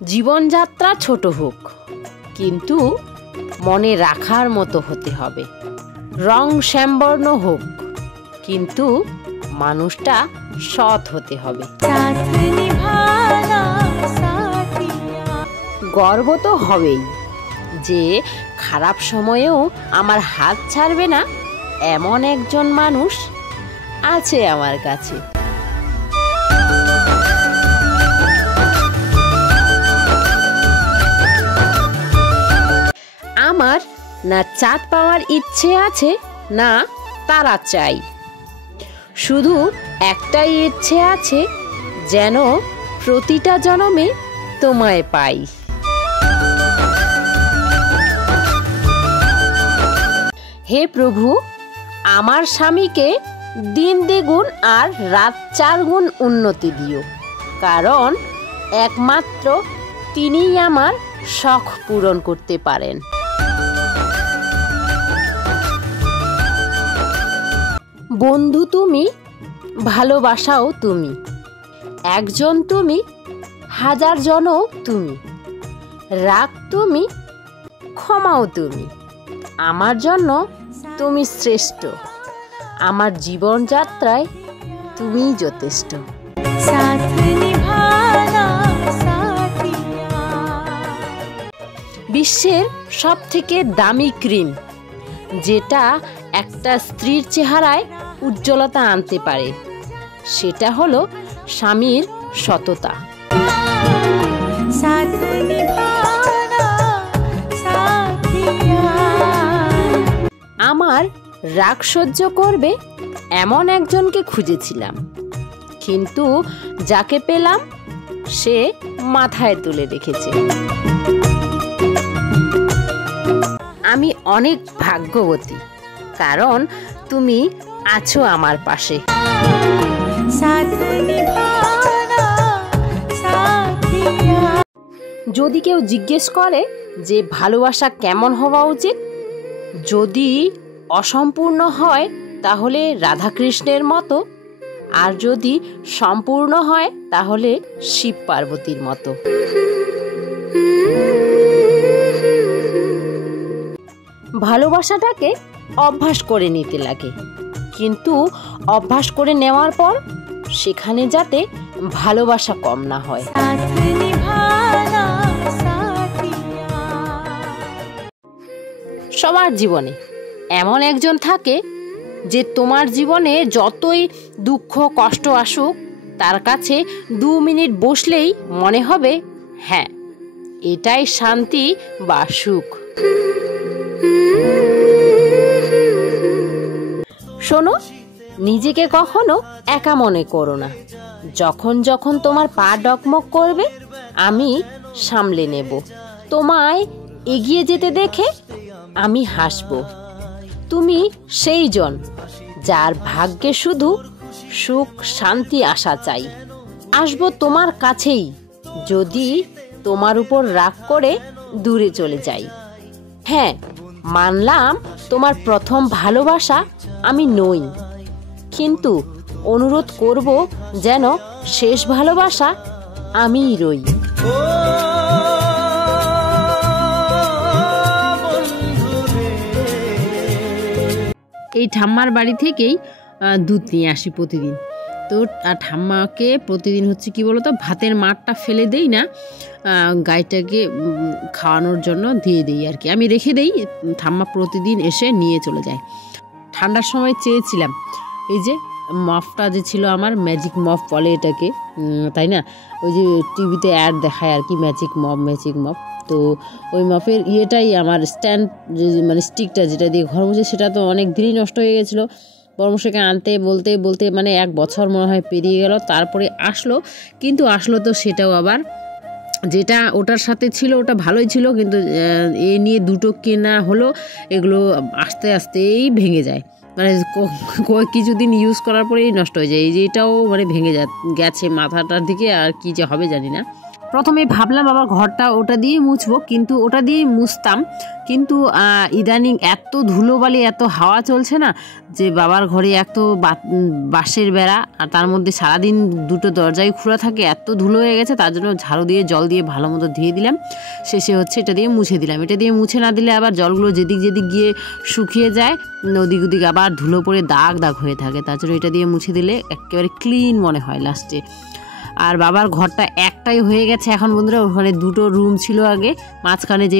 জীবনযাত্রা ছোট হোক, কিন্তু মনে রাখার মতো হতে হবে। রং শ্যামবর্ণ হোক, কিন্তু মানুষটা সৎ হতে হবে। গর্ব তো হবেই যে খারাপ সময়েও আমার হাত ছাড়বে না, এমন একজন মানুষ আছে আমার কাছে। আমার না চাঁদ পাওয়ার ইচ্ছে আছে, না তারা চাই। শুধু একটাই ইচ্ছে আছে, যেন প্রতিটা জন্মে তোমায় পাই। হে প্রভু, আমার স্বামীকে দিন দ্বিগুণ আর রাত 4 গুণ উন্নতি দিও, কারণ একমাত্র তিনিই আমার শখ পূরণ করতে পারেন। বন্ধু তুমি, ভালোবাসাও তুমি, একজন তুমি, হাজার জনও তুমি, রাগ তুমি, ক্ষমাও তুমি, আমার জন্য তুমি শ্রেষ্ঠ, আমার জীবনযাত্রায় তুমিই যথেষ্ট। বিশ্বের সবথেকে দামি ক্রিম, যেটা একটা স্ত্রীর চেহারায় উজ্জ্বলতা আনতে পারে, সেটা হলো স্বামীর সততা। আমার রাগ সহ্য করবে এমন একজনকে খুঁজেছিলাম, কিন্তু যাকে পেলাম সে মাথায় তুলে রেখেছে। আমি অনেক ভাগ্যবতী, কারণ তুমি আছো আমার পাশে। যদি কেউ জিজ্ঞেস করে যে ভালোবাসা কেমন হওয়া উচিত, যদি অসম্পূর্ণ হয় তাহলে রাধাকৃষ্ণের মতো, আর যদি সম্পূর্ণ হয় তাহলে শিব পার্বতীর মতো। ভালোবাসাটাকে অভ্যাস করে নিতে লাগে, কিন্তু অভ্যাস করে নেওয়ার পর সেখানে যাতে ভালোবাসা কম না হয়। সবার জীবনে এমন একজন থাকে যে তোমার জীবনে যতই দুঃখ কষ্ট আসুক, তার কাছে 2 মিনিট বসলেই মনে হবে হ্যাঁ, এটাই শান্তি বা সুখ। শোনো, নিজেকে কখনো একা মনে করো না। যখন যখন তোমার পা ডগমগ করবে, আমি সামলে নেব। তোমায় এগিয়ে যেতে দেখে আমি হাসব। তুমি সেই জন যার ভাগ্যে শুধু সুখ শান্তি আশা চাই। আসবো তোমার কাছেই যদি তোমার উপর রাগ করে দূরে চলে যাই। হ্যাঁ, মানলাম তোমার প্রথম ভালোবাসা আমি নই, কিন্তু অনুরোধ করব যেন শেষ ভালোবাসা আমিই রই। এই ঠাম্মার বাড়ি থেকেই দুধ নিয়ে আসি প্রতিদিন। তো ঠাম্মাকে প্রতিদিন হচ্ছে কি বলতো, ভাতের মাঠটা ফেলে দেই না, গাইটাকে খাওয়ানোর জন্য দিয়ে দিই আর কি। আমি রেখে দেই, ঠাম্মা প্রতিদিন এসে নিয়ে চলে যায়। ঠান্ডার সময় চেয়েছিলাম এই যে মফটা যে ছিল আমার, ম্যাজিক মফ বলে এটাকে, তাই না? ওই যে টিভিতে অ্যাড দেখায় আর কি, ম্যাজিক মফ। তো ওই মফের ইয়েটাই আমার স্ট্যান্ড, মানে স্টিকটা যেটা দিয়ে ঘর মুছে, সেটা তো অনেক দিনই নষ্ট হয়ে গেছিলো। পরামর্শকে আনতে বলতে মানে 1 বছর মনে হয় পেরিয়ে গেল, তারপরে আসলো। কিন্তু আসলো তো সেটাও আবার, যেটা ওটার সাথে ছিল ওটা ভালোই ছিল, কিন্তু এ নিয়ে 2টো কেনা হলো, এগুলো আস্তে আস্তেই ভেঙে যায়, মানে কিছুদিন ইউজ করার পরেই নষ্ট হয়ে যায়। এই যে এটাও মানে ভেঙে গেছে মাথাটার দিকে, আর কি যে হবে জানি না। প্রথমে ভাবলাম আবার ঘরটা ওটা দিয়ে মুছবো, কিন্তু ওটা দিয়েই মুছতাম, কিন্তু ইদানিং এত ধুলোবালি এত হাওয়া চলছে না যে বাবার ঘরে এত বাঁশের বেড়া, আর তার মধ্যে সারাদিন দুটো দরজাই খোলা থাকে, এত ধুলো হয়ে গেছে। তার জন্য ঝাড়ু দিয়ে জল দিয়ে ভালো মতো ধুয়ে দিলাম, শেষে হচ্ছে এটা দিয়ে মুছে দিলাম। এটা দিয়ে মুছে না দিলে আবার জলগুলো যেদিক যেদিক গিয়ে শুকিয়ে যায়, ওদিক ওদিক আবার ধুলো পড়ে দাগ দাগ হয়ে থাকে। তার জন্য এটা দিয়ে মুছে দিলে একেবারে ক্লিন মনে হয় লাস্টে। আর বাবার ঘরটা একটাই হয়ে গেছে এখন বন্ধুরা। ওখানে দুটো রুম ছিল আগে, মাঝখানে যে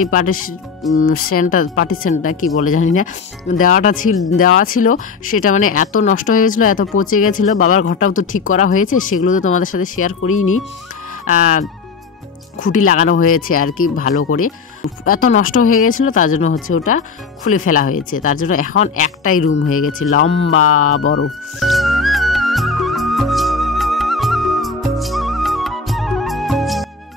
পার্টিশনটা কি বলে জানি না, দেওয়া ছিল সেটা মানে এত নষ্ট হয়ে গেছিলো, এত পচে গেছিলো। বাবার ঘরটাও তো ঠিক করা হয়েছে, সেগুলো তো তোমাদের সাথে শেয়ার করিনি। খুঁটি লাগানো হয়েছে আর কি ভালো করে, এত নষ্ট হয়ে গেছিলো তার জন্য হচ্ছে ওটা খুলে ফেলা হয়েছে। তার জন্য এখন একটাই রুম হয়ে গেছে লম্বা বড়।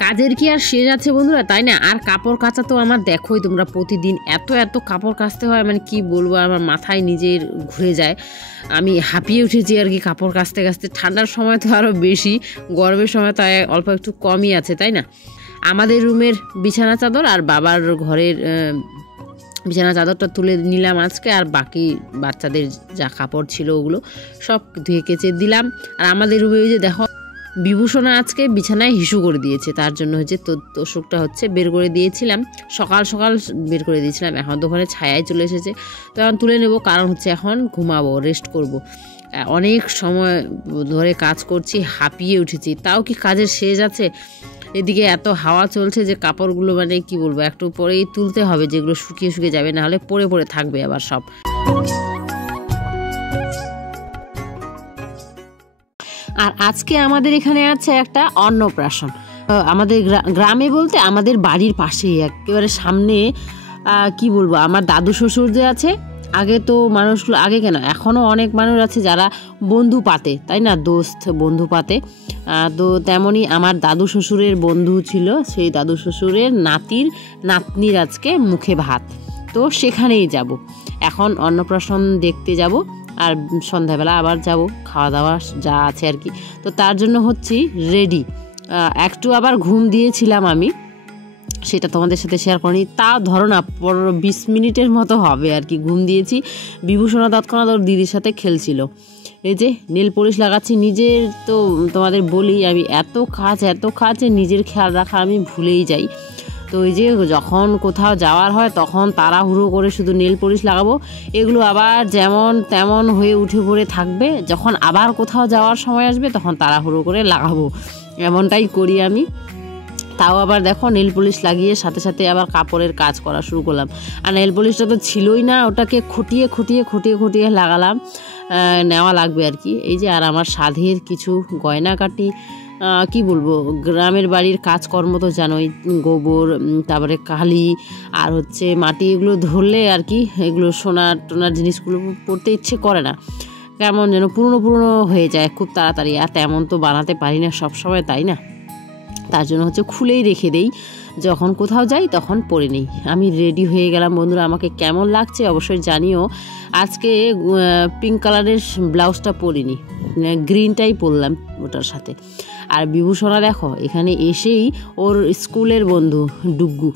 কাজের কি আর শেষ আছে বন্ধুরা, তাই না? আর কাপড় কাচা তো আমার দেখোই তোমরা, প্রতিদিন এত কাপড় কাচতে হয়, মানে কি বলবো, আমার মাথায় নিজের ঘুরে যায়। আমি হাঁপিয়ে উঠেছি আর কি কাপড় কাচতে কাচতে। ঠান্ডার সময় তো আরও বেশি, গরমের সময় তো অল্প একটু কমই আছে, তাই না? আমাদের রুমের বিছানা চাদর আর বাবার ঘরের বিছানা চাদরটা তুলে নিলাম আজকে, আর বাকি বাচ্চাদের যা কাপড় ছিল ওগুলো সব ধুয়ে কেচে দিলাম। আর আমাদের রুমে ওই যে দেখো বিভূষণা আজকে বিছানায় হিসু করে দিয়েছে, তার জন্য হচ্ছে তোষকটা হচ্ছে বের করে দিয়েছিলাম, সকাল সকাল বের করে দিয়েছিলাম। এখন তো ওখানে ছায়ায় চলে এসেছে, তো এখন তুলে নেব, কারণ হচ্ছে এখন ঘুমাবো, রেস্ট করব। অনেক সময় ধরে কাজ করছি, হাঁপিয়ে উঠেছি, তাও কি কাজের শেষ আছে? এদিকে এত হাওয়া চলছে যে কাপড়গুলো মানে কি বলবো, একটু পরেই তুলতে হবে, যেগুলো শুকিয়ে যাবে, না হলে পরে পরে থাকবে আবার সব। আর আজকে আমাদের এখানে আছে একটা অন্নপ্রাশন। আমাদের গ্রামে বলতে আমাদের বাড়ির পাশেই একেবারে সামনে, কি বলবো, আমার দাদু শ্বশুর যে আছে, আগে তো মানুষগুলো, আগে কেন এখনও অনেক মানুষ আছে যারা বন্ধু পাতে, তাই না, দোস্ত বন্ধু পাতে। তো তেমনই আমার দাদু শ্বশুরের বন্ধু ছিল, সেই দাদু শ্বশুরের নাতনির আজকে মুখে ভাত, তো সেখানেই যাব। এখন অন্নপ্রাশন দেখতে যাব, আর সন্ধ্যাবেলা আবার যাব, খাওয়া দাওয়া যা আছে আর কি। তো তার জন্য হচ্ছি রেডি। একটু আবার ঘুম দিয়েছিলাম আমি, সেটা তোমাদের সাথে শেয়ার করিনি, তাও ধরো না 20 মিনিটের মতো হবে আর কি ঘুম দিয়েছি। বিভূষণা তৎক্ষণাৎ ওর দিদির সাথে খেলছিল। এই যে নেল পলিশ লাগাচ্ছি, নিজের তো তোমাদের বলি আমি এত কাজ নিজের খেয়াল রাখা আমি ভুলেই যাই। তো এই যে যখন কোথাও যাওয়ার হয় তখন তাড়াহুড়ো করে শুধু নেল পলিশ লাগাবো, এগুলো আবার যেমন তেমন হয়ে উঠে পড়ে থাকবে। যখন আবার কোথাও যাওয়ার সময় আসবে তখন তাড়াহুড়ো করে লাগাবো, এমনটাই করি আমি। তাও আবার দেখো নেল পলিশ লাগিয়ে সাথে সাথে আবার কাপড়ের কাজ করা শুরু করলাম। আর নেল পলিশটা তো ছিলই না, ওটাকে খুঁটিয়ে লাগালাম, নেওয়া লাগবে আর কি। এই যে আর আমার সাধের কিছু গয়নাকাটি, কি বলবো, গ্রামের বাড়ির কাজকর্ম তো জানোই, গোবর, তারপরে কালি আর হচ্ছে মাটি, এগুলো ধরলে আর কি এগুলো সোনার জিনিসগুলো পড়তে ইচ্ছে করে না, কেমন যেন পুরনো হয়ে যায় খুব তাড়াতাড়ি। আর তেমন তো বানাতে পারি না সবসময়, তাই না? তার জন্য হচ্ছে খুলেই রেখে দেই, যখন কোথাও যাই তখন পরে নেই। আমি রেডি হয়ে গেলাম বন্ধুরা, আমাকে কেমন লাগছে অবশ্যই জানিও। আজকে পিঙ্ক কালারের ব্লাউজটা পরিনি, গ্রিনটাই পরলাম ওটার সাথে। আর বিভূষণা দেখো এখানে এসেই ওর স্কুলের বন্ধু ডুগ্গু,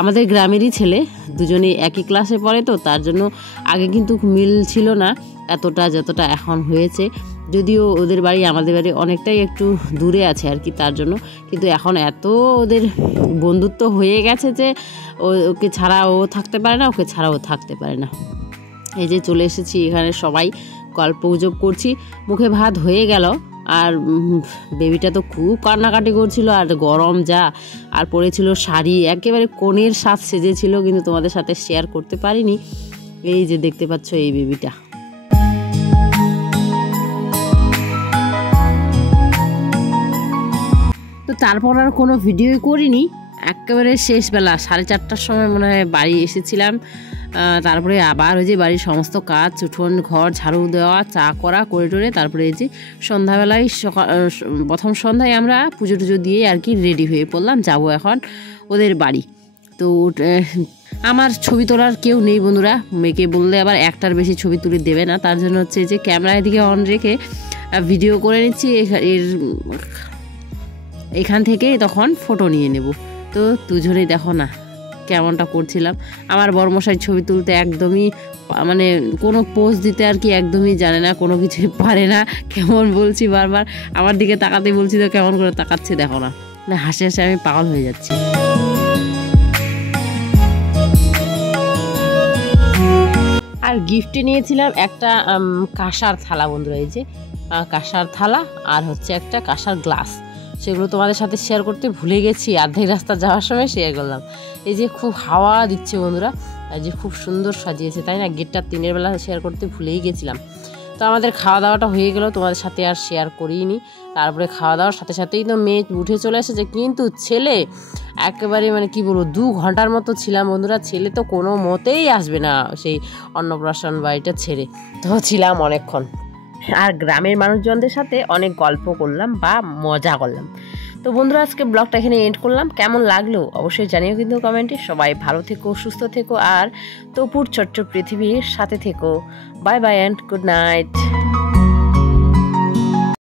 আমাদের গ্রামেরই ছেলে, দুজনে একই ক্লাসে পড়ে, তো তার জন্য আগে কিন্তু মিল ছিল না এতটা যতটা এখন হয়েছে। যদিও ওদের বাড়ি আমাদের বাড়ি অনেকটাই একটু দূরে আছে আর কি, তার জন্য কিন্তু এখন এত ওদের বন্ধুত্ব হয়ে গেছে যে ওকে ছাড়া ও থাকতে পারে না, ওকে ছাড়া ও থাকতে পারে না। এই যে চলে এসেছি এখানে, সবাই গল্প গুজব করছি, মুখে ভাত হয়ে গেল। আর বেবিটা তো খুব কান্নাকাটি করছিল, আর গরম যা, আর পরেছিল শাড়ি, একেবারে কনের সাজ সেজেছিল, কিন্তু তোমাদের সাথে শেয়ার করতে পারিনি। এই যে দেখতে পাচ্ছ এই বেবিটা। তো তারপর আর কোনো ভিডিওই করিনি, একেবারে শেষবেলা 4:30টার সময় মনে হয় বাড়ি এসেছিলাম। তারপরে আবার ওই যে বাড়ির সমস্ত কাজ, উঠোন ঘর ঝাড়ু দেওয়া, চা করা করে টোরে, তারপরে এই যে সন্ধ্যাবেলায় প্রথম সন্ধ্যায় আমরা পুজো টুজো দিয়ে আর কি রেডি হয়ে পড়লাম, যাবো এখন ওদের বাড়ি। তো আমার ছবি তোলার কেউ নেই বন্ধুরা, মেয়েকে বললে আবার একটার বেশি ছবি তুলে দেবে না, তার জন্য হচ্ছে যে ক্যামেরা এদিকে অন রেখে ভিডিও করে নিচ্ছি। এর এখান থেকেই তখন ফটো নিয়ে নেব। তো দুজনেই দেখো না কেমনটা করছিলাম। আমার বড়মশাই ছবি তুলতে একদমই মানে কোনো পোজ দিতে আর কি একদমই জানে না, কোনো কিছুই পারে না। কেমন বলছি বারবার, আমার দিকে তাকাতে বলছি তো কেমন করে তাকাচ্ছে দেখো না, হাসি হাসি আমি পাগল হয়ে যাচ্ছি। আর গিফটে নিয়েছিলাম একটা কাঁসার থালা বন্ধুরা, এই যে কাঁসার থালা আর হচ্ছে একটা কাঁসার গ্লাস। সেগুলো তোমাদের সাথে শেয়ার করতে ভুলে গেছি, অর্ধেক রাস্তা যাওয়ার সময় শেয়ার করলাম। এই যে খুব হাওয়া দিচ্ছে বন্ধুরা, আর যে খুব সুন্দর সাজিয়েছে তাই না, গেটটা 3-এর বেলা শেয়ার করতে ভুলেই গেছিলাম। তো আমাদের খাওয়া দাওয়াটা হয়ে গেল, তোমাদের সাথে আর শেয়ার করিনি। তারপরে খাওয়া দাওয়ার সাথে সাথেই তো মেয়ে উঠে চলে এসেছে, কিন্তু ছেলে একেবারে মানে কি বলবো 2 ঘন্টার মতো ছিলাম বন্ধুরা। ছেলে তো কোনো মতেই আসবে না সেই অন্নপ্রাশন বাড়িটা ছেড়ে, তো ছিলাম অনেকক্ষণ। আর গ্রামের মানুষজনদের সাথে অনেক গল্প করলাম বা মজা করলাম। তো বন্ধুরা আজকে ব্লগটা এখানে এন্ড করলাম, কেমন লাগলো অবশ্যই জানিও কিন্তু কমেন্টে। সবাই ভালো থেকো, সুস্থ থেকো, আর তপুর ছোট্ট পৃথিবীর সাথে থেকো। Bye bye and good night.